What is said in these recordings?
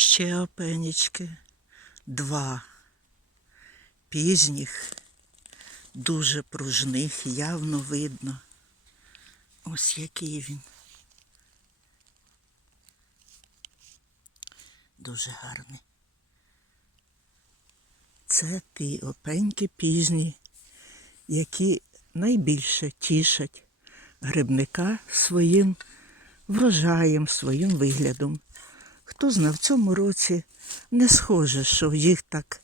Ще опенічки. Два. Пізніх, дуже пружних, явно видно. Ось який він. Дуже гарний. Це ті опеньки пізні, які найбільше тішать грибника своїм врожаєм, своїм виглядом. Хто знав, в цьому році не схоже, що їх так,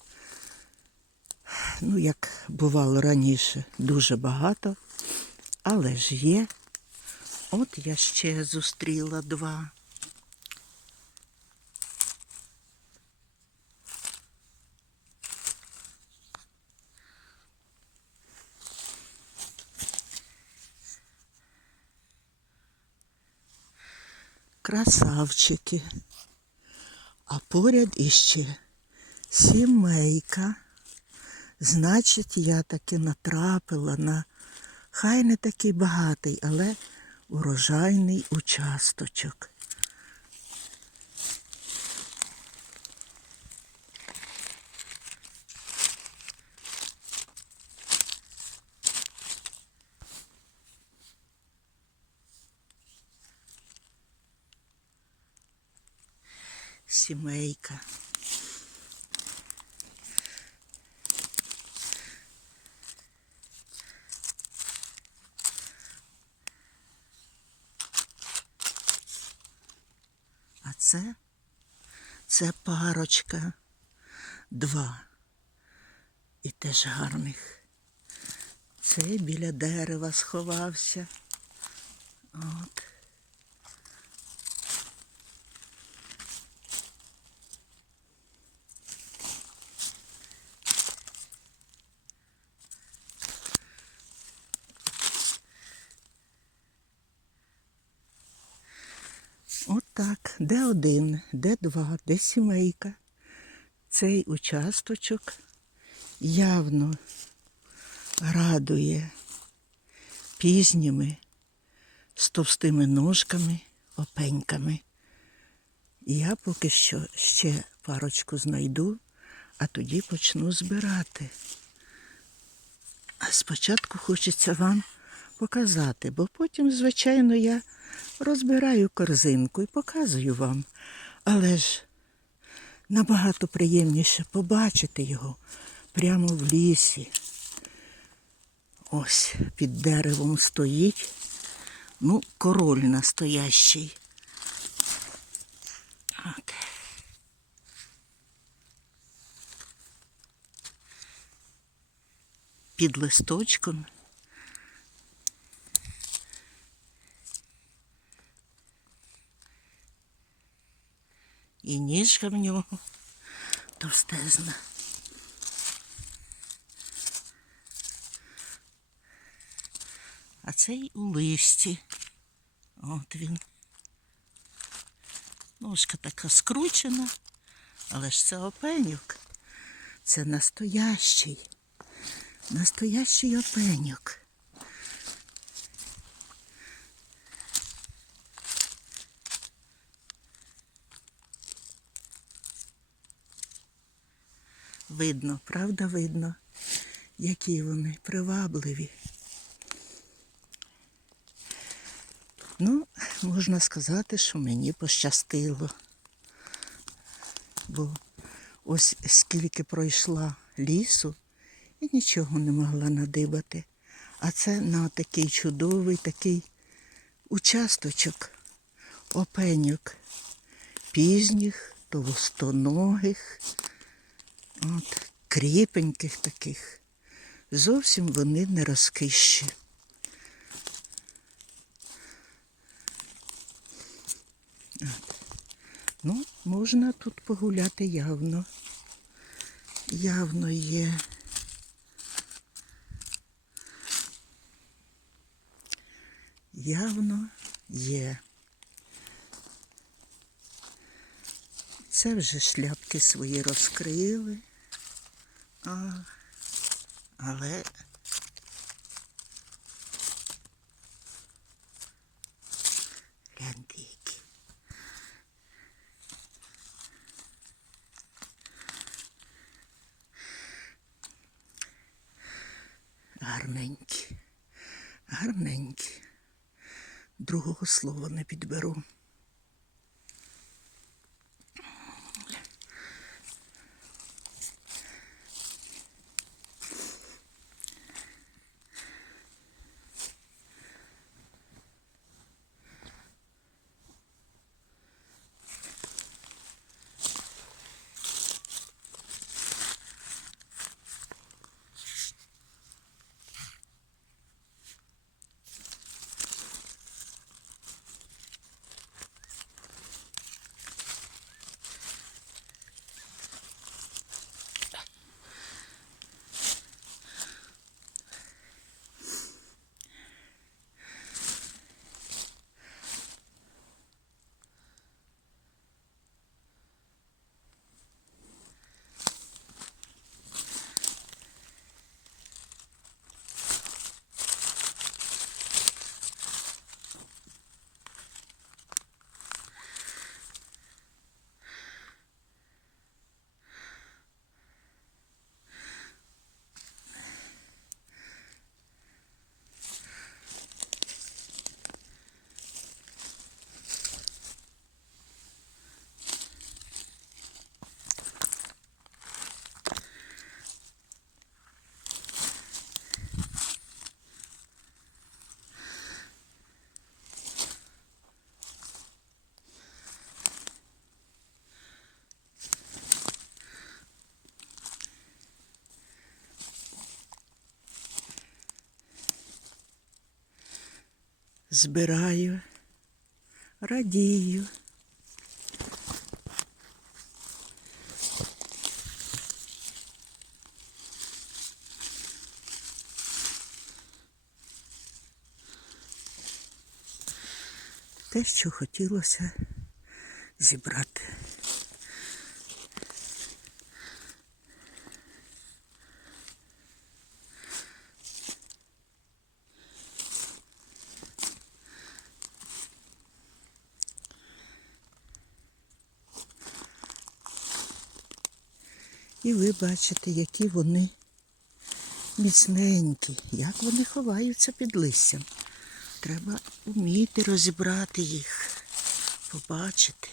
ну, як бувало раніше, дуже багато, але ж є. От я ще зустріла два. Красавчики. А поряд іще сімейка. Значить, я таки натрапила на хай не такий багатий, але урожайний участочок. Сімейка. А це, це парочка. Два. І теж гарних. Цей біля дерева сховався. От так, де один, де два, де сімейка. Цей участочок явно радує пізніми, з товстими ножками, опеньками. Я поки що ще парочку знайду, а тоді почну збирати. А спочатку хочеться вам показати, бо потім, звичайно, я розбираю корзинку і показую вам. Але ж набагато приємніше побачити його прямо в лісі. Ось під деревом стоїть. Ну, король настоящий. От. Під листочком і ніжка в нього товстезна. А цей у листі. От він. Ножка така скручена, але ж це опенюк. Це настоящий. Настоящий опенюк. Видно, правда, видно, які вони привабливі. Ну, можна сказати, що мені пощастило. Бо ось скільки пройшла лісу і нічого не могла надибати. А це на такий чудовий такий участочок, опеньок пізніх, товстоногих, от, кріпеньких таких. Зовсім вони не розкищі. От. Ну, можна тут погуляти явно. Явно є. Явно є. Це вже шляпки свої розкрили, а, але гляньте які. Гарненькі, гарненькі. Другого слова не підберу. Збираю, радію. Те, що хотілося зібрати. І ви бачите, які вони міцненькі, як вони ховаються під листям. Треба вміти розібрати їх, побачити.